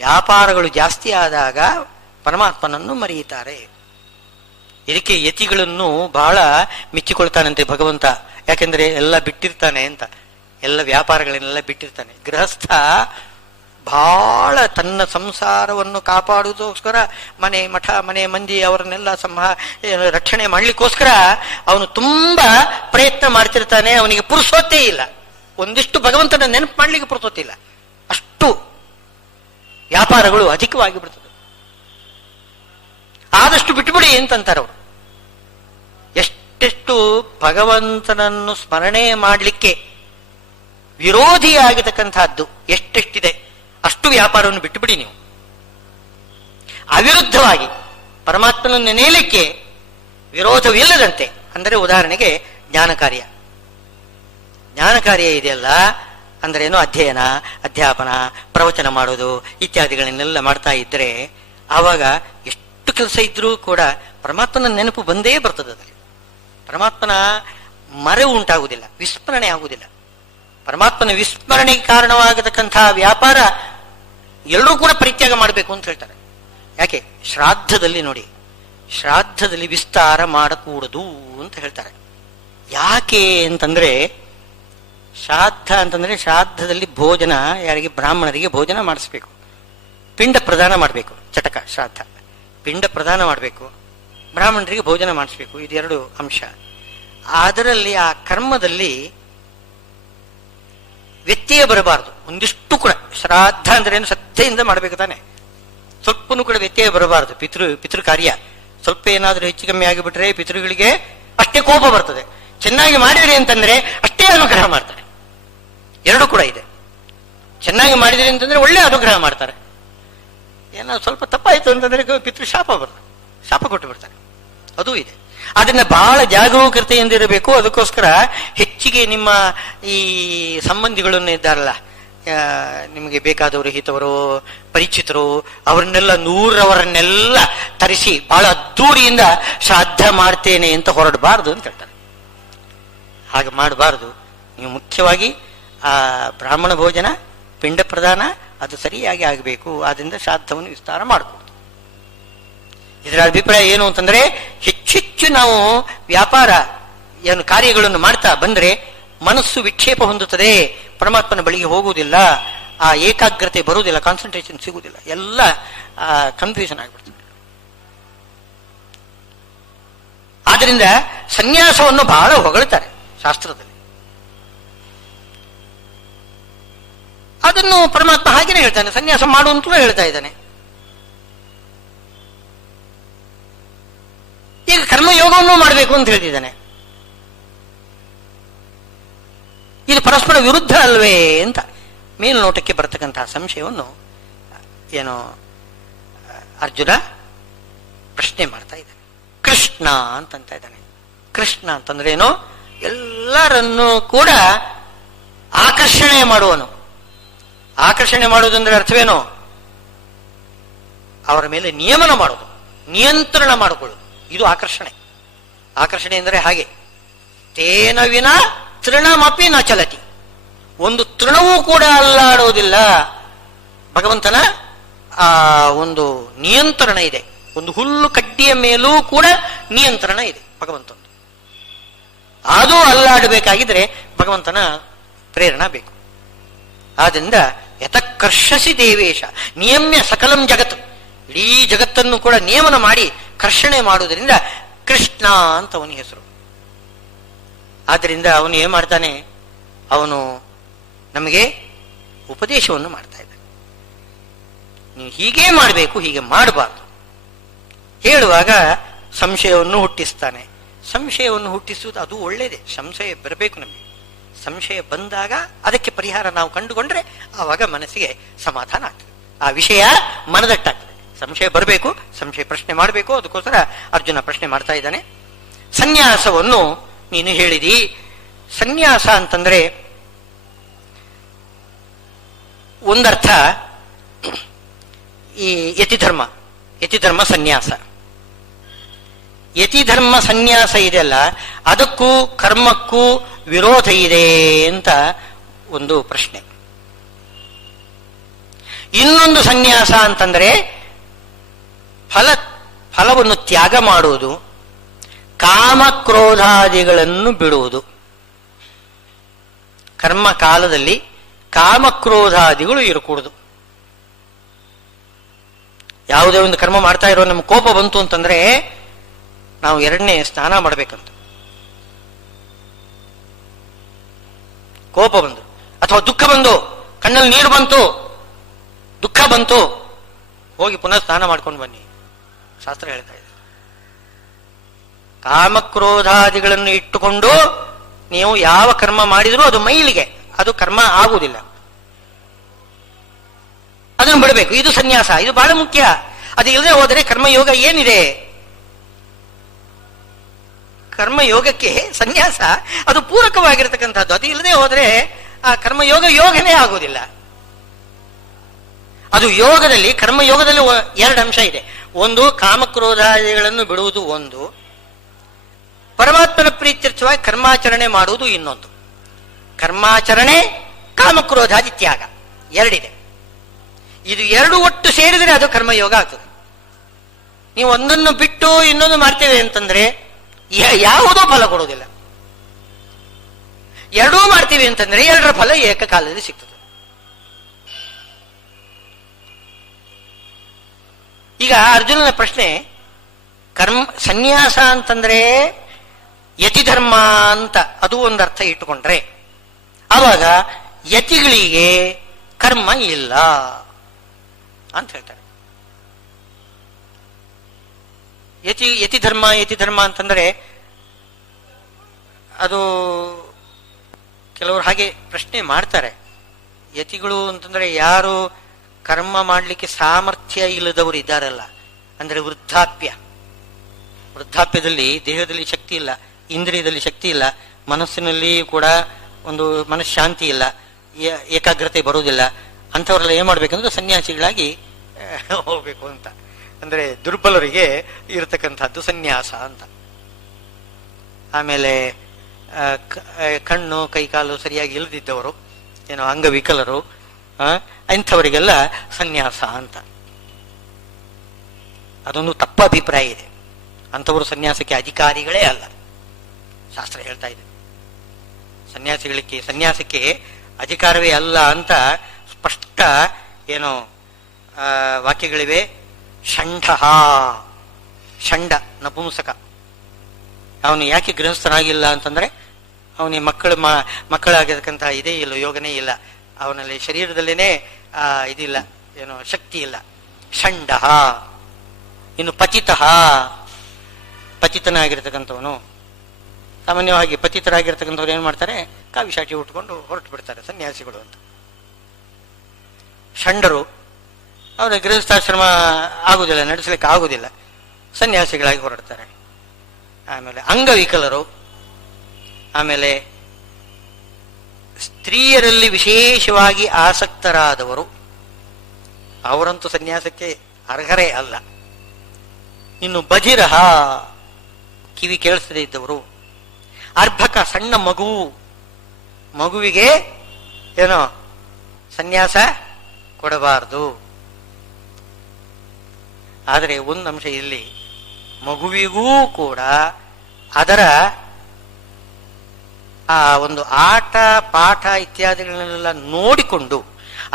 ವ್ಯಾಪಾರಗಳು ಜಾಸ್ತಿ ಆದಾಗ ಪರಮಾತ್ಮನನ್ನು ಮರೆಯುತ್ತಾರೆ. ಇದಕ್ಕೆ ಯತಿಗಳನ್ನು ಬಹಳ ಮೆಚ್ಚಿಕೊಳ್ತಾನಂತೆ ಭಗವಂತ. ಯಾಕೆಂದ್ರೆ ಎಲ್ಲ ಬಿಟ್ಟಿರ್ತಾನೆ ಅಂತ, ಎಲ್ಲ ವ್ಯಾಪಾರಗಳನ್ನೆಲ್ಲ ಬಿಟ್ಟಿರ್ತಾನೆ. ಗೃಹಸ್ಥ ಬಹಳ ತನ್ನ ಸಂಸಾರವನ್ನು ಕಾಪಾಡುವುದಕ್ಕೋಸ್ಕರ ಮನೆ ಮಠ ಮನೆ ಮಂದಿ ಅವರನ್ನೆಲ್ಲ ರಕ್ಷಣೆ ಮಾಡ್ಲಿಕ್ಕೋಸ್ಕರ ಅವನು ತುಂಬಾ ಪ್ರಯತ್ನ ಮಾಡ್ತಿರ್ತಾನೆ. ಅವನಿಗೆ ಪುರುಸೋತ್ತೇ ಇಲ್ಲ, ಒಂದಿಷ್ಟು ಭಗವಂತನ ನೆನಪು ಮಾಡ್ಲಿಕ್ಕೆ ಪುರುಸೋತಿಲ್ಲ. ಅಷ್ಟು ವ್ಯಾಪಾರಗಳು ಅಧಿಕವಾಗಿ ಬಿಡ್ತದೆ. ಆದಷ್ಟು ಬಿಟ್ಟುಬಿಡಿ ಅಂತಂತಾರೆ ಅವರು. ಎಷ್ಟೆಷ್ಟು ಭಗವಂತನನ್ನು ಸ್ಮರಣೆ ಮಾಡಲಿಕ್ಕೆ ವಿರೋಧಿಯಾಗಿರ್ತಕ್ಕಂಥದ್ದು ಎಷ್ಟೆಷ್ಟಿದೆ, ಅಷ್ಟು ವ್ಯಾಪಾರವನ್ನು ಬಿಟ್ಟುಬಿಡಿ ನೀವು. ಅವಿರುದ್ಧವಾಗಿ ಪರಮಾತ್ಮನನ್ನು ನೆನೆಯಲಿಕ್ಕೆ ವಿರೋಧವಿಲ್ಲದಂತೆ, ಅಂದರೆ ಉದಾಹರಣೆಗೆ ಜ್ಞಾನ ಕಾರ್ಯ. ಜ್ಞಾನ ಕಾರ್ಯ ಇದೆಯಲ್ಲ ಅಂದ್ರೆ ಏನು, ಅಧ್ಯಯನ ಅಧ್ಯಾಪನ ಪ್ರವಚನ ಮಾಡೋದು ಇತ್ಯಾದಿಗಳನ್ನೆಲ್ಲ ಮಾಡ್ತಾ ಇದ್ರೆ ಆವಾಗ ಎಷ್ಟು ಕೆಲಸ ಇದ್ರೂ ಕೂಡ ಪರಮಾತ್ಮನ ನೆನಪು ಬಂದೇ ಬರ್ತದೆ. ಅದರಲ್ಲಿ ಪರಮಾತ್ಮನ ಮರೆವು ಉಂಟಾಗುವುದಿಲ್ಲ, ವಿಸ್ಮರಣೆ ಆಗುವುದಿಲ್ಲ. ಪರಮಾತ್ಮನ ವಿಸ್ಮರಣೆಗೆ ಕಾರಣವಾಗತಕ್ಕಂತಹ ವ್ಯಾಪಾರ ಎರಡೂ ಕೂಡ ಪರಿತ್ಯಾಗ ಮಾಡಬೇಕು ಅಂತ ಹೇಳ್ತಾರೆ. ಯಾಕೆ? ಶ್ರಾದ್ದದಲ್ಲಿ ನೋಡಿ, ಶ್ರಾದ್ದದಲ್ಲಿ ವಿಸ್ತಾರ ಮಾಡಕೂಡದು ಅಂತ ಹೇಳ್ತಾರೆ. ಯಾಕೆ ಅಂತಂದ್ರೆ, ಶ್ರಾದ್ದ ಅಂತಂದ್ರೆ ಶ್ರಾದ್ದದಲ್ಲಿ ಭೋಜನ, ಯಾರಿಗೆ ಬ್ರಾಹ್ಮಣರಿಗೆ ಭೋಜನ ಮಾಡಿಸ್ಬೇಕು, ಪಿಂಡ ಪ್ರದಾನ ಮಾಡಬೇಕು. ಚಟಕ ಶ್ರಾದ್ದ, ಪಿಂಡ ಪ್ರದಾನ ಮಾಡಬೇಕು, ಬ್ರಾಹ್ಮಣರಿಗೆ ಭೋಜನ ಮಾಡಿಸ್ಬೇಕು. ಇದೆರಡು ಅಂಶ. ಅದರಲ್ಲಿ ಆ ಕರ್ಮದಲ್ಲಿ ವ್ಯತ್ಯಯ ಬರಬಾರದು. ಒಂದಿಷ್ಟು ಕೂಡ ಶ್ರಾದ್ದ ಅಂದ್ರೆ ಏನು, ಶ್ರದ್ಧೆಯಿಂದ ಮಾಡಬೇಕು ತಾನೆ, ಸ್ವಲ್ಪನೂ ಕೂಡ ವ್ಯತ್ಯಯ ಬರಬಾರದು. ಪಿತೃ ಕಾರ್ಯ ಸ್ವಲ್ಪ ಏನಾದರೂ ಹೆಚ್ಚು ಕಮ್ಮಿ ಆಗಿಬಿಟ್ರೆ ಪಿತೃಗಳಿಗೆ ಅಷ್ಟೇ ಕೋಪ ಬರ್ತದೆ. ಚೆನ್ನಾಗಿ ಮಾಡಿದ್ರಿ ಅಂತಂದ್ರೆ ಅಷ್ಟೇ ಅನುಗ್ರಹ ಮಾಡ್ತಾರೆ. ಎರಡು ಕೂಡ ಇದೆ. ಚೆನ್ನಾಗಿ ಮಾಡಿದ್ರಿ ಅಂತಂದ್ರೆ ಒಳ್ಳೆ ಅನುಗ್ರಹ ಮಾಡ್ತಾರೆ. ಏನಾದ್ರು ಸ್ವಲ್ಪ ತಪ್ಪಾಯ್ತು ಅಂತಂದ್ರೆ ಪಿತೃ ಶಾಪ ಕೊಟ್ಟು ಬಿಡ್ತಾರೆ. ಅದೂ ಇದೆ. ಅದನ್ನ ಬಹಳ ಜಾಗರೂಕತೆಯಿಂದ ಇರಬೇಕು. ಅದಕ್ಕೋಸ್ಕರ ಹೆಚ್ಚಿಗೆ ನಿಮ್ಮ ಈ ಸಂಬಂಧಿಗಳನ್ನು ಇದ್ದಾರಲ್ಲ, ನಿಮಗೆ ಬೇಕಾದವರು, ಹಿತವರು, ಪರಿಚಿತರು, ಅವರನ್ನೆಲ್ಲ ನೂರವರನ್ನೆಲ್ಲ ತರಿಸಿ ಬಹಳ ಅದ್ದೂರಿಯಿಂದ ಶ್ರಾದ್ದ ಮಾಡ್ತೇನೆ ಅಂತ ಹೊರಡಬಾರದು ಅಂತ ಹೇಳ್ತಾರೆ. ಹಾಗೆ ಮಾಡಬಾರದು. ನೀವು ಮುಖ್ಯವಾಗಿ ಆ ಬ್ರಾಹ್ಮಣ ಭೋಜನ, ಪಿಂಡ ಪ್ರದಾನ ಅದು ಸರಿಯಾಗಿ ಆಗಬೇಕು. ಆದ್ರಿಂದ ಶ್ರಾದ್ದವನ್ನು ವಿಸ್ತಾರ ಮಾಡಬಹುದು. ಇದರ ಅಭಿಪ್ರಾಯ ಏನು ಅಂತಂದ್ರೆ, ಹೆಚ್ಚೆಚ್ಚು ನಾವು ವ್ಯಾಪಾರ ಏನು ಕಾರ್ಯಗಳನ್ನು ಮಾಡ್ತಾ ಬಂದ್ರೆ ಮನಸ್ಸು ವಿಕ್ಷೇಪ ಹೊಂದುತ್ತದೆ, ಪರಮಾತ್ಮನ ಬಳಿಗೆ ಹೋಗುವುದಿಲ್ಲ, ಆ ಏಕಾಗ್ರತೆ ಬರುವುದಿಲ್ಲ, ಕಾನ್ಸಂಟ್ರೇಷನ್ ಸಿಗುವುದಿಲ್ಲ, ಎಲ್ಲ ಕನ್ಫ್ಯೂಷನ್ ಆಗಿಬಿಡ್ತದೆ. ಆದ್ರಿಂದ ಸನ್ಯಾಸವನ್ನು ಬಹಳ ಹೊಗಳ್ತಾರೆ ಶಾಸ್ತ್ರದಲ್ಲಿ. ಅದನ್ನು ಪರಮಾತ್ಮ ಹಾಗೇನೆ ಹೇಳ್ತಾನೆ, ಸನ್ಯಾಸ ಮಾಡುವಂತಲೂ ಹೇಳ್ತಾ ಇದ್ದಾನೆ. ಈಗ ಕರ್ಮಯೋಗವನ್ನು ಮಾಡಬೇಕು ಅಂತ ಹೇಳ್ತಿದ್ದಾನೆ. ಇದು ಪರಸ್ಪರ ವಿರುದ್ಧ ಅಲ್ವೇ ಅಂತ ಮೇಲ್ನೋಟಕ್ಕೆ ಬರ್ತಕ್ಕಂತಹ ಸಂಶಯವನ್ನು ಏನೋ ಅರ್ಜುನ ಪ್ರಶ್ನೆ ಮಾಡ್ತಾ ಇದ್ದಾನೆ. ಕೃಷ್ಣ ಅಂತಂತ ಇದ್ದಾನೆ. ಕೃಷ್ಣ ಅಂತಂದ್ರೆ ಏನು? ಎಲ್ಲರನ್ನೂ ಕೂಡ ಆಕರ್ಷಣೆ ಮಾಡುವನು. ಆಕರ್ಷಣೆ ಮಾಡುವುದಂದ್ರೆ ಅರ್ಥವೇನು? ಅವರ ಮೇಲೆ ನಿಯಮನ ಮಾಡೋದು, ನಿಯಂತ್ರಣ ಮಾಡಿಕೊಳ್ಳೋದು, ಇದು ಆಕರ್ಷಣೆ. ಆಕರ್ಷಣೆ ಅಂದರೆ ಹಾಗೆ, ತೇನ ವಿನ ತೃಣಮಪಿ ನ ಚಲತಿ, ಒಂದು ತೃಣವೂ ಕೂಡ ಅಲ್ಲಾಡೋದಿಲ್ಲ. ಭಗವಂತನ ಆ ಒಂದು ನಿಯಂತ್ರಣ ಇದೆ. ಒಂದು ಹುಲ್ಲು ಕಡ್ಡಿಯ ಮೇಲೂ ಕೂಡ ನಿಯಂತ್ರಣ ಇದೆ ಭಗವಂತನ. ಅದು ಅಲ್ಲಾಡಬೇಕಾಗಿದ್ರೆ ಭಗವಂತನ ಪ್ರೇರಣಾ ಬೇಕು. ಆದ್ರಿಂದ ಯತಕರ್ಷಸಿ ದೇವೇಶ ನಿಯಮ್ಯ ಸಕಲಂ ಜಗತ್, ಇಡೀ ಜಗತ್ತನ್ನು ಕೂಡ ನಿಯಮನ ಮಾಡಿ ಕರ್ಷಣೆ ಮಾಡುವುದರಿಂದ ಕೃಷ್ಣ ಅಂತ ಅವನ ಹೆಸರು. ಆದ್ರಿಂದ ಅವನು ಏನ್ ಮಾಡ್ತಾನೆ? ಅವನು ನಮಗೆ ಉಪದೇಶವನ್ನು ಮಾಡ್ತಾ ಇದ್ದಾನೆ. ನೀವು ಹೀಗೇ ಮಾಡಬೇಕು, ಹೀಗೆ ಮಾಡಬಾರ್ದು ಹೇಳುವಾಗ ಸಂಶಯವನ್ನು ಹುಟ್ಟಿಸ್ತಾನೆ. ಸಂಶಯವನ್ನು ಹುಟ್ಟಿಸುವುದು ಅದು ಒಳ್ಳೇದೇ. ಸಂಶಯ ಬರಬೇಕು ನಮಗೆ. ಸಂಶಯ ಬಂದಾಗ ಅದಕ್ಕೆ ಪರಿಹಾರ ನಾವು ಕಂಡುಕೊಂಡ್ರೆ ಆವಾಗ ಮನಸ್ಸಿಗೆ ಸಮಾಧಾನ ಆಗ್ತದೆ, ಆ ವಿಷಯ ಮನದಟ್ಟಾಗ್ತದೆ. ಸಂಶಯ ಬರಬೇಕು, ಸಂಶಯ ಪ್ರಶ್ನೆ ಮಾಡಬೇಕು. ಅದಕ್ಕೋಸ್ಕರ ಅರ್ಜುನ ಪ್ರಶ್ನೆ ಮಾಡ್ತಾ ಇದ್ದಾನೆ. ಸನ್ಯಾಸವನ್ನು ನೀನು ಹೇಳಿದಿ. ಸನ್ಯಾಸ ಅಂತಂದ್ರೆ ಒಂದರ್ಥ ಈ ಯತಿಧರ್ಮ ಸನ್ಯಾಸ. ಯತಿಧರ್ಮ ಸನ್ಯಾಸ ಇದೆಯಲ್ಲ, ಅದಕ್ಕೂ ಕರ್ಮಕ್ಕೂ ವಿರೋಧ ಇದೆ ಅಂತ ಒಂದು ಪ್ರಶ್ನೆ. ಇನ್ನೊಂದು ಸನ್ಯಾಸ ಅಂತಂದ್ರೆ ಫಲವನ್ನು ತ್ಯಾಗ ಮಾಡುವುದು, ಕಾಮಕ್ರೋಧಾದಿಗಳನ್ನು ಬಿಡುವುದು. ಕರ್ಮ ಕಾಲದಲ್ಲಿ ಕಾಮಕ್ರೋಧಾದಿಗಳು ಇರಕೂಡದು. ಯಾವುದೇ ಒಂದು ಕರ್ಮ ಮಾಡ್ತಾ ಇರೋ ನಮ್ಗೆ ಕೋಪ ಬಂತು ಅಂತಂದ್ರೆ ನಾವು ಎರಡನೇ ಸ್ನಾನ ಮಾಡಬೇಕಂತ. ಕೋಪ ಬಂದು ಅಥವಾ ದುಃಖ ಬಂದು, ಕಣ್ಣಲ್ಲಿ ನೀರು ಬಂತು, ದುಃಖ ಬಂತು, ಹೋಗಿ ಪುನಃ ಸ್ನಾನ ಮಾಡ್ಕೊಂಡು ಬನ್ನಿ, ಶಾಸ್ತ್ರ ಹೇಳ್ತಾ ಇದೆ. ಕಾಮಕ್ರೋಧಾದಿಗಳನ್ನು ಇಟ್ಟುಕೊಂಡು ನೀವು ಯಾವ ಕರ್ಮ ಮಾಡಿದರೂ ಅದು ಮೈಲಿಗೆ, ಅದು ಕರ್ಮ ಆಗುವುದಿಲ್ಲ. ಅದನ್ನು ಬಿಡಬೇಕು. ಇದು ಸನ್ಯಾಸ, ಇದು ಬಹಳ ಮುಖ್ಯ. ಅದು ಇಲ್ಲದೆ ಹೋದರೆ ಕರ್ಮಯೋಗ ಏನಿದೆ? ಕರ್ಮಯೋಗಕ್ಕೆ ಸನ್ಯಾಸ ಅದು ಪೂರಕವಾಗಿರತಕ್ಕಂಥದ್ದು. ಅದು ಇಲ್ಲದೆ ಹೋದರೆ ಆ ಕರ್ಮಯೋಗ ಯೋಗನೇ ಆಗುವುದಿಲ್ಲ. ಅದು ಯೋಗದಲ್ಲಿ, ಕರ್ಮಯೋಗದಲ್ಲಿ ಎರಡು ಅಂಶ ಇದೆ. ಒಂದು ಕಾಮಕ್ರೋಧಾದಿಗಳನ್ನು ಬಿಡುವುದು, ಒಂದು ಪರಮಾತ್ಮನ ಪ್ರೀತ್ಯರ್ಥವಾಗಿ ಕರ್ಮಾಚರಣೆ ಮಾಡುವುದು ಇನ್ನೊಂದು. ಕರ್ಮಾಚರಣೆ, ಕಾಮಕ್ರೋಧಾದಿ ತ್ಯಾಗ ಎರಡಿದೆ. ಇದು ಎರಡು ಒಟ್ಟು ಸೇರಿದರೆ ಅದು ಕರ್ಮಯೋಗ ಆಗ್ತದೆ. ನೀವು ಒಂದನ್ನು ಬಿಟ್ಟು ಇನ್ನೊಂದು ಮಾಡ್ತೇವೆ ಅಂತಂದ್ರೆ ಯಾವುದೋ ಫಲ ಕೊಡುವುದಿಲ್ಲ. ಎರಡೂ ಮಾಡ್ತೀವಿ ಅಂತಂದ್ರೆ ಎರಡರ ಫಲ ಏಕಕಾಲದಲ್ಲಿ ಸಿಗ್ತದೆ. ಈಗ ಅರ್ಜುನನ ಪ್ರಶ್ನೆ, ಸನ್ಯಾಸ ಅಂತಂದ್ರೆ ಯತಿಧರ್ಮ ಅಂತ ಅದು ಒಂದು ಅರ್ಥ ಇಟ್ಟುಕೊಂಡ್ರೆ ಆವಾಗ ಯತಿಗಳಿಗೆ ಕರ್ಮ ಇಲ್ಲ ಅಂತ ಹೇಳ್ತಾರೆ. ಯತಿಧರ್ಮ ಅಂತಂದ್ರೆ ಅದು ಕೆಲವರು ಹಾಗೆ ಪ್ರಶ್ನೆ ಮಾಡ್ತಾರೆ. ಯತಿಗಳು ಅಂತಂದ್ರೆ ಯಾರು ಕರ್ಮ ಮಾಡಲಿಕ್ಕೆ ಸಾಮರ್ಥ್ಯ ಇಲ್ಲದವರು ಇದ್ದಾರಲ್ಲ, ಅಂದ್ರೆ ವೃದ್ಧಾಪ್ಯದಲ್ಲಿ ದೇಹದಲ್ಲಿ ಶಕ್ತಿ ಇಲ್ಲ, ಇಂದ್ರಿಯದಲ್ಲಿ ಶಕ್ತಿ ಇಲ್ಲ, ಮನಸ್ಸಿನಲ್ಲಿ ಕೂಡ ಒಂದು ಮನಃಶಾಂತಿ ಇಲ್ಲ, ಏಕಾಗ್ರತೆ ಬರುವುದಿಲ್ಲ. ಅಂಥವರೆಲ್ಲ ಏನ್ ಮಾಡ್ಬೇಕಂದ್ರೆ ಸನ್ಯಾಸಿಗಳಾಗಿ ಹೋಗ್ಬೇಕು ಅಂತ. ಅಂದ್ರೆ ದುರ್ಬಲರಿಗೆ ಇರತಕ್ಕಂಥದ್ದು ಸನ್ಯಾಸ ಅಂತ. ಆಮೇಲೆ ಕಣ್ಣು ಕೈಕಾಲು ಸರಿಯಾಗಿ ಇಲ್ಲದಿದ್ದವರು, ಏನೋ ಅಂಗವಿಕಲರು, ಅಂಥವರಿಗೆಲ್ಲ ಸನ್ಯಾಸ ಅಂತ. ಅದೊಂದು ತಪ್ಪ ಅಭಿಪ್ರಾಯ ಇದೆ. ಅಂಥವರು ಸನ್ಯಾಸಕ್ಕೆ ಅಧಿಕಾರಿಗಳೇ ಅಲ್ಲ, ಶಾಸ್ತ್ರ ಹೇಳ್ತಾ ಇದೆ. ಸನ್ಯಾಸಕ್ಕೆ ಅಧಿಕಾರವೇ ಅಲ್ಲ ಅಂತ ಸ್ಪಷ್ಟ ಏನೋ ವಾಕ್ಯಗಳಿವೆ. ಷಂಡ ನಪುಂಸಕ, ಅವನು ಯಾಕೆ ಗೃಹಸ್ಥನಾಗಿಲ್ಲ ಅಂತಂದ್ರೆ ಅವನಿಗೆ ಮಕ್ಕಳಾಗಿರ್ತಕ್ಕಂತಹ ಇದೇ ಇಲ್ಲ, ಯೋಗನೇ ಇಲ್ಲ, ಅವನಲ್ಲಿ ಶರೀರದಲ್ಲೇನೆ ಇದಿಲ್ಲ, ಏನೋ ಶಕ್ತಿ ಇಲ್ಲ. ಷಂಡ. ಇನ್ನು ಪತಿತನಾಗಿರ್ತಕ್ಕಂಥವನು, ಸಾಮಾನ್ಯವಾಗಿ ಪತಿತರಾಗಿರ್ತಕ್ಕಂಥವ್ರು ಏನ್ ಮಾಡ್ತಾರೆ, ಕಾವಿಶಾಟಿ ಉಟ್ಕೊಂಡು ಹೊರಟು ಬಿಡ್ತಾರೆ ಸನ್ಯಾಸಿಗಳು ಅಂತ. ಷಂಡರು ಅವರ ಗೃಹಸ್ಥಾಶ್ರಮ ಆಗುದಿಲ್ಲ, ನಡೆಸಲಿಕ್ಕೆ ಆಗುದಿಲ್ಲ, ಸನ್ಯಾಸಿಗಳಾಗಿ ಹೊರಡ್ತಾರೆ. ಆಮೇಲೆ ಅಂಗವಿಕಲರು, ಆಮೇಲೆ ಸ್ತ್ರೀಯರಲ್ಲಿ ವಿಶೇಷವಾಗಿ ಆಸಕ್ತರಾದವರು, ಅವರಂತೂ ಸನ್ಯಾಸಕ್ಕೆ ಅರ್ಹರೇ ಅಲ್ಲ. ಇನ್ನು ಬಧಿರಹ, ಕಿವಿ ಕೇಳಿಸದೇ ಇದ್ದವರು. ಅರ್ಭಕ, ಸಣ್ಣ ಮಗುವಿಗೆ ಏನೋ ಸನ್ಯಾಸ ಕೊಡಬಾರದು. ಆದರೆ ಒಂದು ಅಂಶ ಇಲ್ಲಿ, ಮಗುವಿಗೂ ಕೂಡ ಅದರ ಆ ಒಂದು ಆಟ ಪಾಠ ಇತ್ಯಾದಿಗಳನ್ನೆಲ್ಲ ನೋಡಿಕೊಂಡು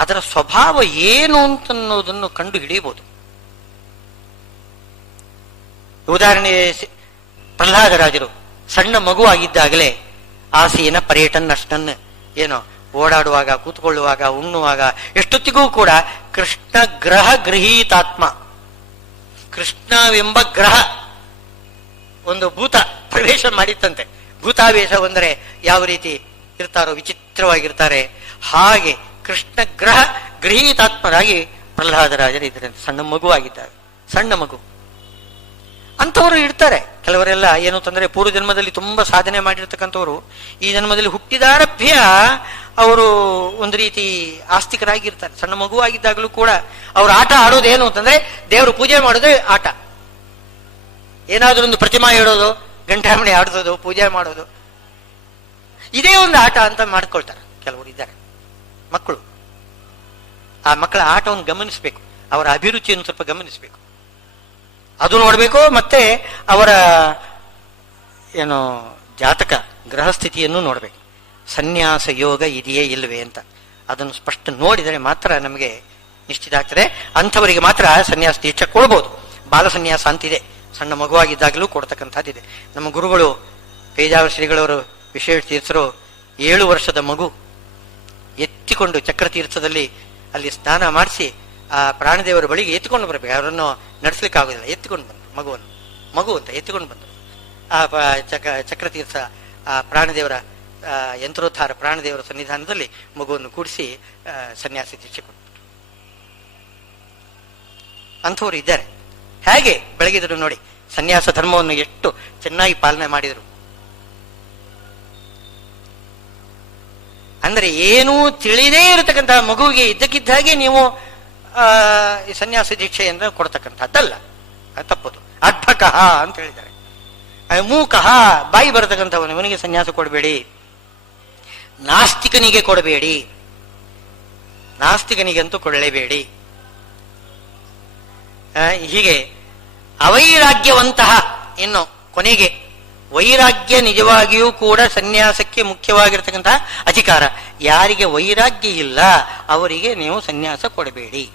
ಅದರ ಸ್ವಭಾವ ಏನು ಅಂತನ್ನೋದನ್ನು ಕಂಡು ಹಿಡಿಯಬಹುದು. ಉದಾಹರಣೆ, ಪ್ರಹ್ಲಾದರಾಜರು ಸಣ್ಣ ಮಗು ಆಗಿದ್ದಾಗಲೇ ಆಸೀನ ಪರ್ಯಟನ್ ಅಷ್ಟನ್, ಏನೋ ಓಡಾಡುವಾಗ, ಕೂತ್ಕೊಳ್ಳುವಾಗ, ಉಣ್ಣುವಾಗ ಎಷ್ಟೊತ್ತಿಗೂ ಕೂಡ ಕೃಷ್ಣ ಗ್ರಹ ಗೃಹೀತಾತ್ಮ, ಕೃಷ್ಣವೆಂಬ ಗ್ರಹ ಒಂದು ಭೂತ ಪ್ರವೇಶ ಮಾಡಿತ್ತಂತೆ. ಭೂತಾವೇಶ ಅಂದರೆ ಯಾವ ರೀತಿ ಇರ್ತಾರೋ, ವಿಚಿತ್ರವಾಗಿರ್ತಾರೆ, ಹಾಗೆ ಕೃಷ್ಣ ಗ್ರಹ ಗೃಹೀತಾತ್ಮರಾಗಿ ಪ್ರಹ್ಲಾದರಾಜರು ಇದ್ರಂತೆ. ಸಣ್ಣ ಮಗು ಆಗಿದ್ದಾರೆ, ಸಣ್ಣ ಮಗು. ಅಂಥವರು ಇರ್ತಾರೆ. ಕೆಲವರೆಲ್ಲ ಏನು ಅಂತಂದ್ರೆ ಪೂರ್ವ ಜನ್ಮದಲ್ಲಿ ತುಂಬಾ ಸಾಧನೆ ಮಾಡಿರ್ತಕ್ಕಂಥವ್ರು ಈ ಜನ್ಮದಲ್ಲಿ ಹುಟ್ಟಿದಾರಭ್ಯ ಅವರು ಒಂದು ರೀತಿ ಆಸ್ತಿಕರಾಗಿರ್ತಾರೆ. ಸಣ್ಣ ಮಗು ಆಗಿದ್ದಾಗಲೂ ಕೂಡ ಅವ್ರ ಆಟ ಆಡೋದೇನು ಅಂತಂದ್ರೆ ದೇವರು ಪೂಜೆ ಮಾಡೋದೇ ಆಟ. ಏನಾದ್ರೂ ಒಂದು ಪ್ರತಿಮಾ ಇಡೋದು, ಗಂಟಾಮಣಿ ಆಡೋದು, ಪೂಜೆ ಮಾಡೋದು, ಇದೇ ಒಂದು ಆಟ ಅಂತ ಮಾಡ್ಕೊಳ್ತಾರೆ ಕೆಲವರು ಇದ್ದಾರೆ ಮಕ್ಕಳು. ಆ ಮಕ್ಕಳ ಆಟವನ್ನು ಗಮನಿಸಬೇಕು, ಅವರ ಅಭಿರುಚಿಯನ್ನು ಸ್ವಲ್ಪ ಗಮನಿಸಬೇಕು, ಅದು ನೋಡಬೇಕು. ಮತ್ತೆ ಅವರ ಏನು ಜಾತಕ ಗ್ರಹಸ್ಥಿತಿಯನ್ನು ನೋಡಬೇಕು. ಸನ್ಯಾಸ ಯೋಗ ಇದೆಯೇ ಇಲ್ಲವೇ ಅಂತ ಅದನ್ನು ಸ್ಪಷ್ಟ ನೋಡಿದರೆ ಮಾತ್ರ ನಮಗೆ ನಿಶ್ಚಿತ ಆಗ್ತದೆ. ಅಂಥವರಿಗೆ ಮಾತ್ರ ಸನ್ಯಾಸ ದೀಕ್ಷೆ ಕೊಡ್ಬೋದು. ಬಾಲ ಸನ್ಯಾಸ ಅಂತಿದೆ, ಸಣ್ಣ ಮಗುವಾಗಿದ್ದಾಗಲೂ ಕೊಡ್ತಕ್ಕಂಥದ್ದಿದೆ. ನಮ್ಮ ಗುರುಗಳು ಪೇಜಾವರ ಶ್ರೀಗಳವರು ವಿಶೇಷ ತೀರ್ಥರು 7 ವರ್ಷದ ಮಗು ಎತ್ತಿಕೊಂಡು ಚಕ್ರತೀರ್ಥದಲ್ಲಿ ಅಲ್ಲಿ ಸ್ನಾನ ಮಾಡಿಸಿ ಆ ಪ್ರಾಣದೇವರ ಬಳಿಗೆ ಎತ್ತಿಕೊಂಡು ಬರಬೇಕು. ಅವರನ್ನು ನಡೆಸಲಿಕ್ಕೆ ಆಗೋದಿಲ್ಲ, ಎತ್ತಿಕೊಂಡು ಬಂದರು ಮಗು ಅಂತ ಎತ್ತಿಕೊಂಡು ಬಂದರು. ಆ ಚಕ್ರತೀರ್ಥ ಆ ಪ್ರಾಣದೇವರ ಯಂತ್ರೋದ್ಧಾರ ಪ್ರಾಣದೇವರ ಸನ್ನಿಧಾನದಲ್ಲಿ ಮಗುವನ್ನು ಕೂಡಿಸಿ ಸನ್ಯಾಸಿ ದೀಕ್ಷೆ ಕೊಟ್ಟರು. ಅಂಥವ್ರು ಇದ್ದಾರೆ. ಹೇಗೆ ಬೆಳಗಿದರು ನೋಡಿ, ಸನ್ಯಾಸ ಧರ್ಮವನ್ನು ಎಷ್ಟು ಚೆನ್ನಾಗಿ ಪಾಲನೆ ಮಾಡಿದರು. ಅಂದರೆ ಏನೂ ತಿಳಿದೇ ಇರತಕ್ಕಂತಹ ಮಗುವಿಗೆ ಇದ್ದಕ್ಕಿದ್ದ ಹಾಗೆ ನೀವು ಈ ಸನ್ಯಾಸ ದೀಕ್ಷೆಯನ್ನು ಕೊಡ್ತಕ್ಕಂಥದ್ದಲ್ಲ, ತಪ್ಪದು. ಅಡ್ಭಕಃ ಅಂತ ಹೇಳಿದ್ದಾರೆ. ಮೂಕಃ ಬಾಯಿ ಬರತಕ್ಕಂಥವನಿಗೆ ಸನ್ಯಾಸ ಕೊಡಬೇಡಿ, ನಾಸ್ತಿಕನಿಗೆ ಕೊಡಬೇಡಿ, ನಾಸ್ತಿಕನಿಗಂತೂ ಕೊಡಲೇಬೇಡಿ. ಹೀಗೆ ಅವೈರಾಗ್ಯವಂತಹ, ಇನ್ನು ಕೊನೆಗೆ ವೈರಾಗ್ಯ ನಿಜವಾಗಿಯೂ ಕೂಡ ಸನ್ಯಾಸಕ್ಕೆ ಮುಖ್ಯವಾಗಿರ್ತಕ್ಕಂತಹ ಅಧಿಕಾರ. ಯಾರಿಗೆ ವೈರಾಗ್ಯ ಇಲ್ಲ ಅವರಿಗೆ ನೀವು ಸನ್ಯಾಸ ಕೊಡಬೇಡಿ.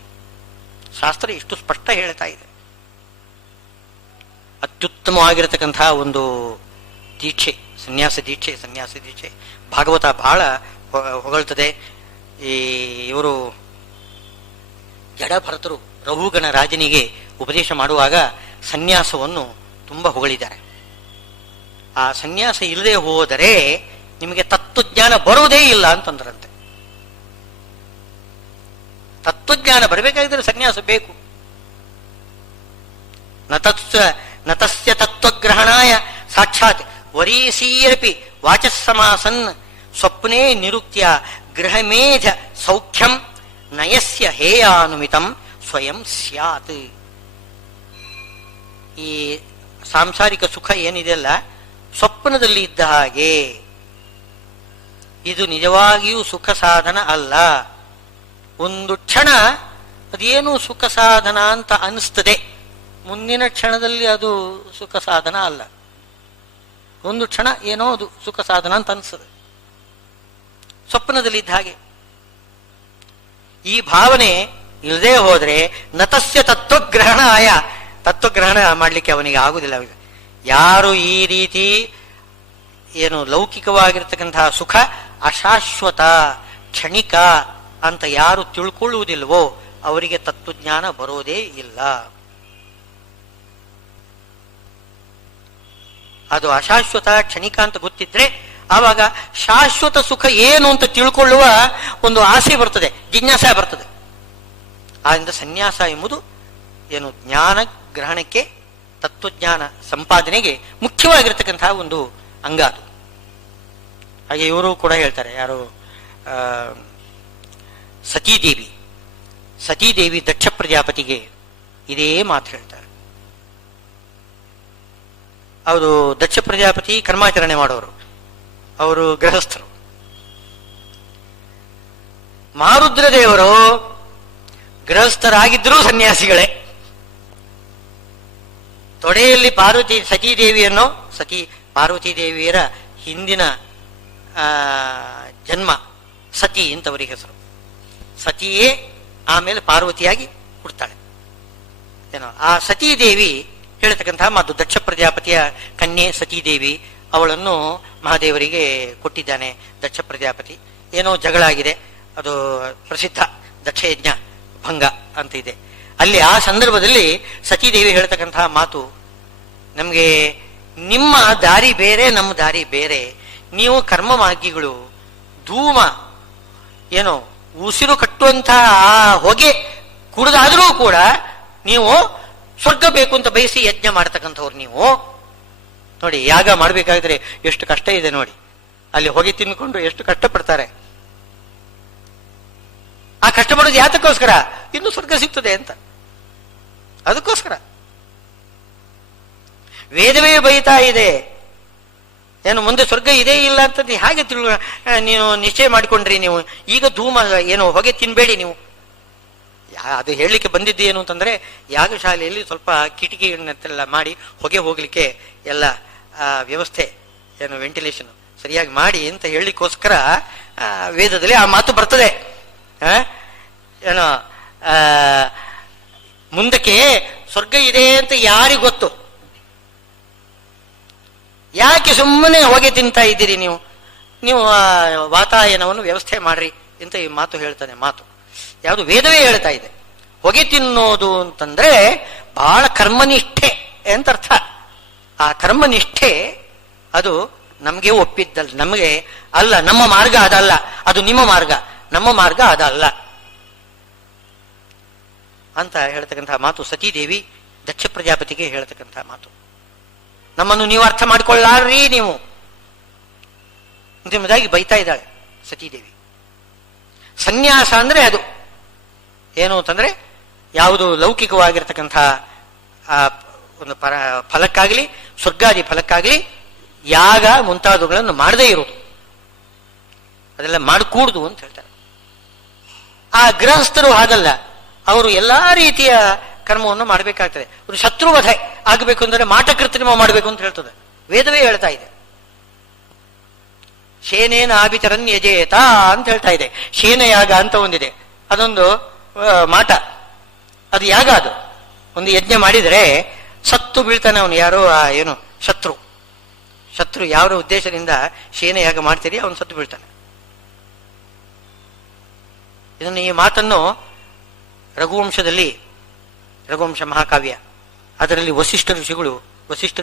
ಶಾಸ್ತ್ರ ಇಷ್ಟು ಸ್ಪಷ್ಟ ಹೇಳ್ತಾ ಇದೆ. ಅತ್ಯುತ್ತಮವಾಗಿರತಕ್ಕಂತಹ ಒಂದು ದೀಕ್ಷೆ ಸನ್ಯಾಸ ದೀಕ್ಷೆ. ಭಾಗವತ ಬಹಳ ಹೊಗಳ್ತದೆ. ಇವರು ಜಡಭರತರು ರಘುಗಣ ರಾಜನಿಗೆ ಉಪದೇಶ ಮಾಡುವಾಗ ಸನ್ಯಾಸವನ್ನು ತುಂಬ ಹೊಗಳಿದ್ದಾರೆ. ಆ ಸನ್ಯಾಸ ಇಲ್ಲದೆ ಹೋದರೆ ನಿಮಗೆ ತತ್ವಜ್ಞಾನ ಬರುವುದೇ ಇಲ್ಲ ಅಂತಂದ್ರಂತೆ. ತತ್ವಜ್ಞಾನ ಬರಬೇಕಾಗಿದ್ದರೆ ಸನ್ಯಾಸ ಬೇಕು. ನತಸ್ಯ ತತ್ವಗ್ರಹಣಾಯ ಸಾಕ್ಷಾತ್ ವರೀಸೀರಪಿ ವಾಚಸ್ಸಮಾಸನ್ ಸ್ವಪ್ನೇ ನಿರುಕ್ತ್ಯ ಗೃಹಮೇಧ ಸೌಖ್ಯಂ ನಯಸ್ಯ ಹೇಯಾನುಮಿತಂ ಸ್ವಯಂ ಸ್ಯಾತ್. ಈ ಸಾಂಸಾರಿಕ ಸುಖ ಏನಿದೆಯಲ್ಲ, ಸ್ವಪ್ನದಲ್ಲಿ ಇದ್ದ ಹಾಗೆ. ಇದು ನಿಜವಾಗಿಯೂ ಸುಖ ಸಾಧನ ಅಲ್ಲ. ಒಂದು ಕ್ಷಣ ಅದೇನು ಸುಖ ಸಾಧನ ಅಂತ ಅನಿಸ್ತದೆ, ಮುಂದಿನ ಕ್ಷಣದಲ್ಲಿ ಅದು ಸುಖ ಸಾಧನ ಅಲ್ಲ. ಒಂದು ಕ್ಷಣ ಏನೋ ಅದು ಸುಖ ಸಾಧನ ಅಂತ ಅನಿಸ್ತದೆ, ಸ್ವಪ್ನದಲ್ಲಿ ಇದ್ದ ಹಾಗೆ. ಈ ಭಾವನೆ ಇಲ್ಲದೆ ಹೋದ್ರೆ ನತಸ್ಯ ತತ್ವಗ್ರಹಣಾಯ, ತತ್ವಗ್ರಹಣ ಮಾಡಲಿಕ್ಕೆ ಅವನಿಗೆ ಆಗುದಿಲ್ಲ. ಯಾರು ಈ ರೀತಿ ಏನು ಲೌಕಿಕವಾಗಿರ್ತಕ್ಕಂತಹ ಸುಖ ಅಶಾಶ್ವತ ಕ್ಷಣಿಕ ಅಂತ ಯಾರು ತಿಳ್ಕೊಳ್ಳುವುದಿಲ್ವೋ ಅವರಿಗೆ ತತ್ವಜ್ಞಾನ ಬರೋದೇ ಇಲ್ಲ. ಅದು ಅಶಾಶ್ವತ ಕ್ಷಣಿಕ ಅಂತ ಗೊತ್ತಿದ್ರೆ ಆವಾಗ ಶಾಶ್ವತ ಸುಖ ಏನು ಅಂತ ತಿಳ್ಕೊಳ್ಳುವ ಒಂದು ಆಸೆ ಬರ್ತದೆ, ಜಿಜ್ಞಾಸ ಬರ್ತದೆ. ಆದ್ದರಿಂದ ಸನ್ಯಾಸ ಎಂಬುದು ಏನು ಜ್ಞಾನ ಗ್ರಹಣಕ್ಕೆ, ತತ್ವಜ್ಞಾನ ಸಂಪಾದನೆಗೆ ಮುಖ್ಯವಾಗಿರ್ತಕ್ಕಂತಹ ಒಂದು ಅಂಗ ಅದು. ಹಾಗೆ ಇವರು ಕೂಡ ಹೇಳ್ತಾರೆ, ಯಾರು ಸತೀದೇವಿ ದಕ್ಷ ಪ್ರಜಾಪತಿಗೆ ಇದೇ ಮಾತು ಹೇಳ್ತಾರೆ. ಅವರು ದಕ್ಷ ಪ್ರಜಾಪತಿ ಕರ್ಮಾಚರಣೆ ಮಾಡೋರು, ಅವರು ಗೃಹಸ್ಥರು. ಮಾರುದ್ರ ದೇವರು ಗೃಹಸ್ಥರಾಗಿದ್ದರೂ ಸನ್ಯಾಸಿಗಳೇ. ತೊಡೆಯಲ್ಲಿ ಸತೀದೇವಿಯನ್ನು, ಪಾರ್ವತಿ ದೇವಿಯರ ಹಿಂದಿನ ಜನ್ಮ ಸತಿ ಅಂತವರಿಗೆ ಹೆಸರು. ಸತಿಯೇ ಆಮೇಲೆ ಪಾರ್ವತಿಯಾಗಿ ಹುಡ್ತಾಳೆ. ಏನೋ ಆ ಸತೀದೇವಿ ಹೇಳ್ತಕ್ಕಂತಹ ಮಾತು, ದಕ್ಷ ಪ್ರಜಾಪತಿಯ ಕನ್ಯೆ ಸತೀದೇವಿ, ಅವಳನ್ನು ಮಹಾದೇವರಿಗೆ ಕೊಟ್ಟಿದ್ದಾನೆ ದಕ್ಷ ಪ್ರಜಾಪತಿ. ಏನೋ ಜಗಳ ಆಗಿದೆ, ಅದು ಪ್ರಸಿದ್ಧ ದಕ್ಷಯಜ್ಞ ಭಂಗ ಅಂತ ಇದೆ. ಅಲ್ಲಿ ಆ ಸಂದರ್ಭದಲ್ಲಿ ಸತೀದೇವಿ ಹೇಳ್ತಕ್ಕಂತಹ ಮಾತು, ನಮಗೆ ನಿಮ್ಮ ದಾರಿ ಬೇರೆ, ನಮ್ಮ ದಾರಿ ಬೇರೆ. ನೀವು ಕರ್ಮಮಾರ್ಗಿಗಳು, ಧೂಮ ಏನೋ ಉಸಿರು ಕಟ್ಟುವಂತಹ ಆ ಹೊಗೆ ಕುಡಿದಾದರೂ ಕೂಡ ನೀವು ಸ್ವರ್ಗ ಬೇಕು ಅಂತ ಬಯಸಿ ಯಜ್ಞ ಮಾಡ್ತಕ್ಕಂಥವ್ರು ನೀವು. ನೋಡಿ, ಯಾಗ ಮಾಡಬೇಕಾದ್ರೆ ಎಷ್ಟು ಕಷ್ಟ ಇದೆ ನೋಡಿ. ಅಲ್ಲಿ ಹೊಗೆ ತಿನ್ಕೊಂಡು ಎಷ್ಟು ಕಷ್ಟಪಡ್ತಾರೆ. ಆ ಕಷ್ಟಪಡೋದು ಯಾತಕ್ಕೋಸ್ಕರ? ಇನ್ನು ಸ್ವರ್ಗ ಸಿಗ್ತದೆ ಅಂತ, ಅದಕ್ಕೋಸ್ಕರ. ವೇದವೇ ಬೈತಾ ಇದೆ, ಏನು ಮುಂದೆ ಸ್ವರ್ಗ ಇದೆ ಇಲ್ಲ ಅಂತ ಹೇಗೆ ನೀನು ನಿಶ್ಚಯ ಮಾಡಿಕೊಂಡ್ರಿ ನೀವು? ಈಗ ಧೂಮ ಏನು ಹೊಗೆ ತಿನ್ಬೇಡಿ ನೀವು, ಅದು ಹೇಳಲಿಕ್ಕೆ ಬಂದಿದ್ದು ಏನು ಅಂತಂದ್ರೆ, ಯಾಗಶಾಲೆಯಲ್ಲಿ ಸ್ವಲ್ಪ ಕಿಟಕಿಗಳನ್ನೆಲ್ಲ ಮಾಡಿ ಹೊಗೆ ಹೋಗ್ಲಿಕ್ಕೆ ಎಲ್ಲ ವ್ಯವಸ್ಥೆ ಏನು ವೆಂಟಿಲೇಷನ್ ಸರಿಯಾಗಿ ಮಾಡಿ ಅಂತ ಹೇಳಲಿಕ್ಕೋಸ್ಕರ ವೇದದಲ್ಲಿ ಆ ಮಾತು ಬರ್ತದೆ. ಏನೋ ಮುಂದಕ್ಕೆ ಸ್ವರ್ಗ ಇದೆ ಅಂತ ಯಾರಿಗೆ ಗೊತ್ತು? ಯಾಕೆ ಸುಮ್ಮನೆ ಹೊಗೆ ತಿಂತಾ ಇದ್ದೀರಿ ನೀವು? ನೀವು ವಾತಾಯನವನ್ನು ವ್ಯವಸ್ಥೆ ಮಾಡ್ರಿ ಅಂತ ಈ ಮಾತು ಹೇಳ್ತಾನೆ. ಮಾತು ಯಾವುದು? ವೇದವೇ ಹೇಳ್ತಾ ಇದೆ. ಹೊಗೆ ತಿನ್ನೋದು ಅಂತಂದ್ರೆ ಬಹಳ ಕರ್ಮನಿಷ್ಠೆ ಅಂತ ಅರ್ಥ. ಆ ಕರ್ಮನಿಷ್ಠೆ ಅದು ನಮಗೆ ಒಪ್ಪಿದ್ದಲ್ಲ, ನಮಗೆ ಅಲ್ಲ. ನಮ್ಮ ಮಾರ್ಗ ಅದಲ್ಲ, ಅದು ನಿಮ್ಮ ಮಾರ್ಗ, ನಮ್ಮ ಮಾರ್ಗ ಅದಲ್ಲ ಅಂತ ಹೇಳ್ತಕ್ಕಂತಹ ಮಾತು ಸತೀದೇವಿ ದಕ್ಷ ಪ್ರಜಾಪತಿಗೆ ಹೇಳ್ತಕ್ಕಂತಹ ಮಾತು. ನಮ್ಮನ್ನು ನೀವು ಅರ್ಥ ಮಾಡಿಕೊಳ್ಳಾರ್ರಿ ನೀವು ಎಂಬುದಾಗಿ ಬೈತಾ ಇದ್ದಾಳೆ ಸತೀದೇವಿ. ಸನ್ಯಾಸ ಅಂದ್ರೆ ಅದು ಏನು ಅಂತಂದ್ರೆ, ಯಾವುದು ಲೌಕಿಕವಾಗಿರ್ತಕ್ಕಂಥ ಒಂದು ಫಲಕ್ಕಾಗಲಿ ಸ್ವರ್ಗಾದಿ ಫಲಕ್ಕಾಗಲಿ ಯಾಗ ಮುಂತಾದವುಗಳನ್ನು ಮಾಡದೇ ಇರುವುದು, ಅದೆಲ್ಲ ಮಾಡಕೂಡುದು ಅಂತ ಹೇಳ್ತಾರೆ. ಆ ಗೃಹಸ್ಥರು ಹಾಗಲ್ಲ, ಅವರು ಎಲ್ಲಾ ರೀತಿಯ ಕರ್ಮವನ್ನು ಮಾಡಬೇಕಾಗ್ತದೆ. ಒಂದು ಶತ್ರುವಧೆ ಆಗಬೇಕು ಅಂದರೆ ಮಾಟ ಕೃತ್ರಿಮ ಮಾಡಬೇಕು ಅಂತ ಹೇಳ್ತದೆ, ವೇದವೇ ಹೇಳ್ತಾ ಇದೆ. ಶೇನೇನ ಆಬಿತರನ್ ಯಜೇತ ಅಂತ ಹೇಳ್ತಾ ಇದೆ. ಶೇನಯಾಗ ಅಂತ ಒಂದಿದೆ, ಅದೊಂದು ಮಾಟ, ಅದು ಯಾಗ. ಅದು ಒಂದು ಯಜ್ಞ ಮಾಡಿದರೆ ಸತ್ತು ಬೀಳ್ತಾನೆ ಅವನು, ಯಾರೋ ಏನು ಶತ್ರು ಯಾವ ಉದ್ದೇಶದಿಂದ ಶೇನಯಾಗ ಮಾಡ್ತೀರಿ ಅವನು ಸತ್ತು ಬೀಳ್ತಾನೆ. ಇದನ್ನು ಈ ಮಾತನ್ನು ರಘುವಂಶದಲ್ಲಿ, ರಘುವಂಶ ಮಹಾಕಾವ್ಯ, ಅದರಲ್ಲಿ ವಸಿಷ್ಠ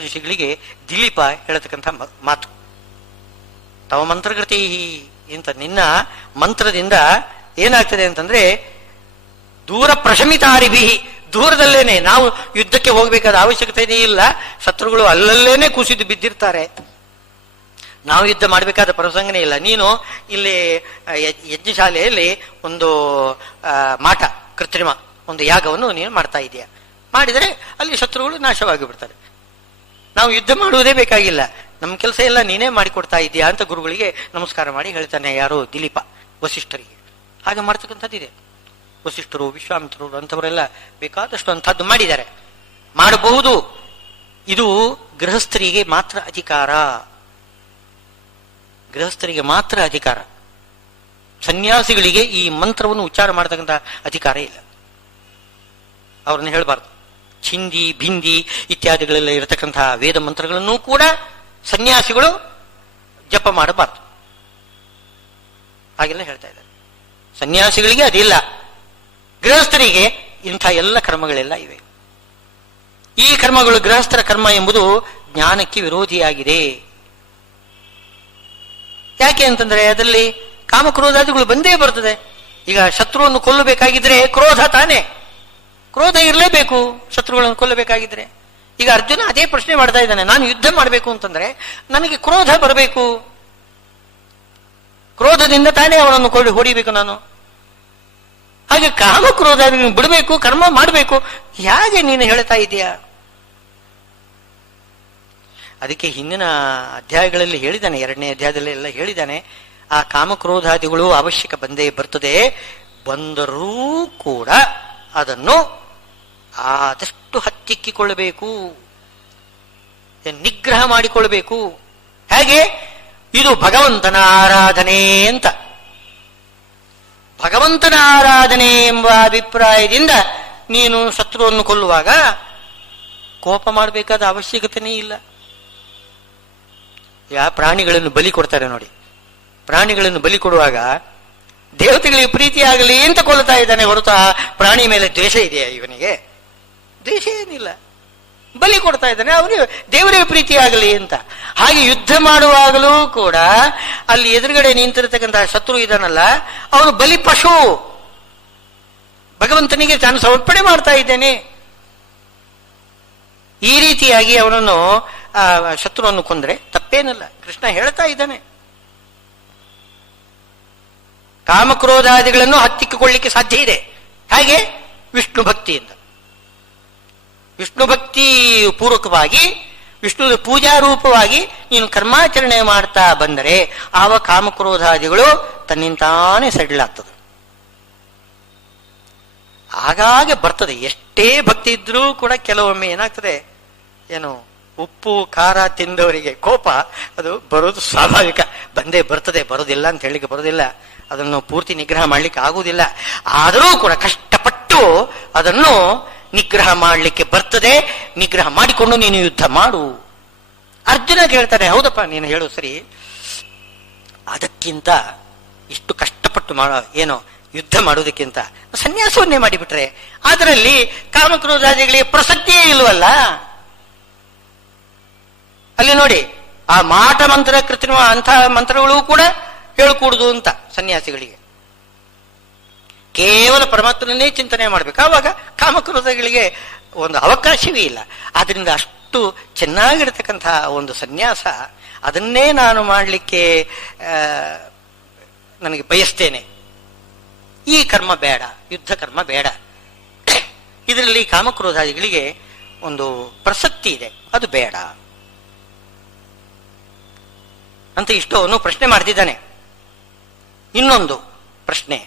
ಋಷಿಗಳಿಗೆ ದಿಲೀಪ ಹೇಳತಕ್ಕಂಥ ಮಾತು. ತವ ಮಂತ್ರಗತಿ ಅಂತ, ನಿನ್ನ ಮಂತ್ರದಿಂದ ಏನಾಗ್ತದೆ ಅಂತಂದ್ರೆ ದೂರ ಪ್ರಶಮಿತಾರಿಭಿ, ದೂರದಲ್ಲೇನೆ ನಾವು ಯುದ್ಧಕ್ಕೆ ಹೋಗ್ಬೇಕಾದ ಅವಶ್ಯಕತೆನೇ ಇಲ್ಲ, ಶತ್ರುಗಳು ಅಲ್ಲಲ್ಲೇನೆ ಕುಸಿದು ಬಿದ್ದಿರ್ತಾರೆ, ನಾವು ಯುದ್ಧ ಮಾಡಬೇಕಾದ ಪ್ರಸಂಗನೇ ಇಲ್ಲ. ನೀನು ಇಲ್ಲಿ ಯಜ್ಞಶಾಲೆಯಲ್ಲಿ ಒಂದು ಮಾಟ ಕೃತ್ರಿಮ ಒಂದು ಯಾಗವನ್ನು ನೀನು ಮಾಡ್ತಾ ಇದೀಯ, ಮಾಡಿದರೆ ಅಲ್ಲಿ ಶತ್ರುಗಳು ನಾಶವಾಗಿ ಬಿಡ್ತಾರೆ, ನಾವು ಯುದ್ಧ ಮಾಡುವುದೇ ಬೇಕಾಗಿಲ್ಲ, ನಮ್ಮ ಕೆಲಸ ಎಲ್ಲ ನೀನೇ ಮಾಡಿಕೊಡ್ತಾ ಇದೀಯಾ ಅಂತ ಗುರುಗಳಿಗೆ ನಮಸ್ಕಾರ ಮಾಡಿ ಹೇಳ್ತಾನೆ ಯಾರೋ ದಿಲೀಪ ವಸಿಷ್ಠರಿಗೆ. ಹಾಗೆ ಮಾಡ್ತಕ್ಕಂಥದ್ದಿದೆ. ವಸಿಷ್ಠರು, ವಿಶ್ವಾಮಿತ್ರರು ಅಂಥವರೆಲ್ಲ ಬೇಕಾದಷ್ಟು ಅಂಥದ್ದು ಮಾಡಿದ್ದಾರೆ, ಮಾಡಬಹುದು. ಇದು ಗೃಹಸ್ಥರಿಗೆ ಮಾತ್ರ ಅಧಿಕಾರ, ಗೃಹಸ್ಥರಿಗೆ ಮಾತ್ರ ಅಧಿಕಾರ. ಸನ್ಯಾಸಿಗಳಿಗೆ ಈ ಮಂತ್ರವನ್ನು ಉಚ್ಚಾರ ಮಾಡತಕ್ಕಂಥ ಅಧಿಕಾರ ಇಲ್ಲ, ಅವ್ರನ್ನ ಹೇಳಬಾರ್ದು. ಛಿಂದಿ ಭಿಂದಿ ಇತ್ಯಾದಿಗಳೆಲ್ಲ ಇರತಕ್ಕಂತಹ ವೇದ ಮಂತ್ರಗಳನ್ನು ಕೂಡ ಸನ್ಯಾಸಿಗಳು ಜಪ ಮಾಡಬಾರ್ದು, ಹಾಗೆಲ್ಲ ಹೇಳ್ತಾ ಇದ್ದಾರೆ. ಸನ್ಯಾಸಿಗಳಿಗೆ ಅದಿಲ್ಲ, ಗೃಹಸ್ಥರಿಗೆ ಇಂಥ ಎಲ್ಲ ಕರ್ಮಗಳೆಲ್ಲ ಇವೆ. ಈ ಕರ್ಮಗಳು, ಗೃಹಸ್ಥರ ಕರ್ಮ ಎಂಬುದು ಜ್ಞಾನಕ್ಕೆ ವಿರೋಧಿಯಾಗಿದೆ. ಯಾಕೆ ಅಂತಂದ್ರೆ ಅದರಲ್ಲಿ ಕಾಮಕ್ರೋಧಾದಿಗಳು ಬಂದೇ ಬರ್ತದೆ. ಈಗ ಶತ್ರುವನ್ನು ಕೊಲ್ಲಬೇಕಾಗಿದ್ರೆ ಕ್ರೋಧ ತಾನೇ, ಕ್ರೋಧ ಇರಲೇಬೇಕು ಶತ್ರುಗಳನ್ನು ಕೊಲ್ಲಬೇಕಾಗಿದ್ರೆ. ಈಗ ಅರ್ಜುನ ಅದೇ ಪ್ರಶ್ನೆ ಮಾಡ್ತಾ ಇದ್ದಾನೆ, ನಾನು ಯುದ್ಧ ಮಾಡಬೇಕು ಅಂತಂದ್ರೆ ನನಗೆ ಕ್ರೋಧ ಬರಬೇಕು, ಕ್ರೋಧದಿಂದ ತಾನೇ ಅವನನ್ನು ಹೊಡಿಬೇಕು ನಾನು. ಹಾಗೆ ಕಾಮಕ್ರೋಧ ಬಿಡಬೇಕು, ಕರ್ಮ ಮಾಡಬೇಕು, ಹೇಗೆ ನೀನು ಹೇಳ್ತಾ ಇದೀಯಾ? ಅದಕ್ಕೆ ಹಿಂದಿನ ಅಧ್ಯಾಯಗಳಲ್ಲಿ ಹೇಳಿದ್ದಾನೆ, 2ನೇ ಅಧ್ಯಾಯದಲ್ಲಿ ಎಲ್ಲ ಹೇಳಿದ್ದಾನೆ, ಆ ಕಾಮಕ್ರೋಧಾದಿಗಳು ಅವಶ್ಯಕ ಬಂದೇ ಬರ್ತದೆ, ಬಂದರೂ ಕೂಡ ಅದನ್ನು ಆದಷ್ಟು ಹತ್ತಿಕ್ಕಿಕೊಳ್ಳಬೇಕು, ನಿಗ್ರಹ ಮಾಡಿಕೊಳ್ಳಬೇಕು. ಹೇಗೆ? ಇದು ಭಗವಂತನ ಆರಾಧನೆ ಅಂತ. ಭಗವಂತನ ಆರಾಧನೆ ಎಂಬ ಅಭಿಪ್ರಾಯದಿಂದ ನೀನು ಶತ್ರುವನ್ನು ಕೊಲ್ಲುವಾಗ ಕೋಪ ಮಾಡಬೇಕಾದ ಅವಶ್ಯಕತೆನೇ ಇಲ್ಲ. ಪ್ರಾಣಿಗಳನ್ನು ಬಲಿ ಕೊಡ್ತಾರೆ ನೋಡಿ, ಪ್ರಾಣಿಗಳನ್ನು ಬಲಿ ಕೊಡುವಾಗ ದೇವತೆಗಳಿಗೆ ಪ್ರೀತಿ ಆಗಲಿ ಅಂತ ಕೊಲ್ತಾ ಇದ್ದಾನೆ ಹೊರತು ಪ್ರಾಣಿ ಮೇಲೆ ದ್ವೇಷ ಇದೆಯಾ ಇವನಿಗೆ? ದ್ವೇಷ ಏನಿಲ್ಲ, ಬಲಿ ಕೊಡ್ತಾ ಇದ್ದಾನೆ ಅವನಿಗೆ ದೇವರಿಗೆ ಪ್ರೀತಿ ಆಗಲಿ ಅಂತ. ಹಾಗೆ ಯುದ್ಧ ಮಾಡುವಾಗಲೂ ಕೂಡ ಅಲ್ಲಿ ಎದುರುಗಡೆ ನಿಂತಿರತಕ್ಕಂತಹ ಶತ್ರು ಇದನ್ನಲ್ಲ, ಅವನು ಬಲಿ ಪಶು, ಭಗವಂತನಿಗೆ ತಾನು ಸಮರ್ಪಣೆ ಮಾಡ್ತಾ ಇದ್ದೇನೆ. ಈ ರೀತಿಯಾಗಿ ಅವನನ್ನು ಶತ್ರುವನ್ನು ಕೊಂದ್ರೆ ತಪ್ಪೇನಲ್ಲ, ಕೃಷ್ಣ ಹೇಳ್ತಾ ಇದ್ದಾನೆ. ಕಾಮಕ್ರೋಧಾದಿಗಳನ್ನು ಹತ್ತಿಕ್ಕಿಕೊಳ್ಳಿಕ್ಕೆ ಸಾಧ್ಯ ಇದೆ. ಹಾಗೆ ವಿಷ್ಣು ಭಕ್ತಿಯಿಂದ, ವಿಷ್ಣು ಭಕ್ತಿ ಪೂರ್ವಕವಾಗಿ, ವಿಷ್ಣು ಪೂಜಾ ರೂಪವಾಗಿ ನೀನು ಕರ್ಮಾಚರಣೆ ಮಾಡ್ತಾ ಬಂದರೆ ಆವ ಕಾಮಕ್ರೋಧಾದಿಗಳು ತನ್ನಿಂತಾನೇ ಸಡಿಲಾಗ್ತದೆ. ಆಗಾಗ ಬರ್ತದೆ. ಎಷ್ಟೇ ಭಕ್ತಿ ಇದ್ರೂ ಕೂಡ ಕೆಲವೊಮ್ಮೆ ಏನಾಗ್ತದೆ, ಏನು ಉಪ್ಪು ಖಾರ ತಿಂದವರಿಗೆ ಕೋಪ ಅದು ಬರೋದು ಸ್ವಾಭಾವಿಕ, ಬಂದೇ ಬರ್ತದೆ, ಬರೋದಿಲ್ಲ ಅಂತ ಹೇಳಿಕ್ಕೆ ಬರೋದಿಲ್ಲ. ಅದನ್ನು ಪೂರ್ತಿ ನಿಗ್ರಹ ಮಾಡ್ಲಿಕ್ಕೆ ಆಗುವುದಿಲ್ಲ. ಆದರೂ ಕೂಡ ಕಷ್ಟಪಟ್ಟು ಅದನ್ನು ನಿಗ್ರಹ ಮಾಡಲಿಕ್ಕೆ ಬರ್ತದೆ. ನಿಗ್ರಹ ಮಾಡಿಕೊಂಡು ನೀನು ಯುದ್ಧ ಮಾಡು. ಅರ್ಜುನ ಹೇಳ್ತಾನೆ, ಹೌದಪ್ಪ ನೀನು ಹೇಳು ಸರಿ, ಅದಕ್ಕಿಂತ ಇಷ್ಟು ಕಷ್ಟಪಟ್ಟು ಏನು ಯುದ್ಧ ಮಾಡೋದಕ್ಕಿಂತ ಸನ್ಯಾಸವನ್ನೇ ಮಾಡಿಬಿಟ್ರೆ ಅದರಲ್ಲಿ ಕಾಮಕ್ರೋಧಾದಿಗಳಿಗೆ ಪ್ರಸಕ್ತಿಯೇ ಇಲ್ವಲ್ಲ. ಅಲ್ಲಿ ನೋಡಿ, ಆ ಮಾಟ ಮಂತ್ರ ಕೃತ್ರಿಮ ಅಂತಹ ಮಂತ್ರಗಳು ಕೂಡ ಹೇಳ್ಕೂಡುದು ಅಂತ ಸನ್ಯಾಸಿಗಳಿಗೆ. ಕೇವಲ ಪರಮಾತ್ಮನನ್ನೇ ಚಿಂತನೆ ಮಾಡ್ಬೇಕು. ಆವಾಗ ಕಾಮಕ್ರೋಧಗಳಿಗೆ ಒಂದು ಅವಕಾಶವೇ ಇಲ್ಲ. ಆದ್ರಿಂದ ಅಷ್ಟು ಚೆನ್ನಾಗಿರ್ತಕ್ಕಂತಹ ಒಂದು ಸನ್ಯಾಸ, ಅದನ್ನೇ ನಾನು ಮಾಡಲಿಕ್ಕೆ ನನಗೆ ಬಯಸ್ತೇನೆ. ಈ ಕರ್ಮ ಬೇಡ, ಯುದ್ಧ ಕರ್ಮ ಬೇಡ, ಇದರಲ್ಲಿ ಕಾಮಕ್ರೋಧಾದಿಗಳಿಗೆ ಒಂದು ಪ್ರಸಕ್ತಿ ಇದೆ, ಅದು ಬೇಡ ಅಂತ ಇಷ್ಟವನ್ನು ಪ್ರಶ್ನೆ ಮಾಡ್ತಿದ್ದಾನೆ. ಇನ್ನೊಂದು ಪ್ರಶ್ನೆ,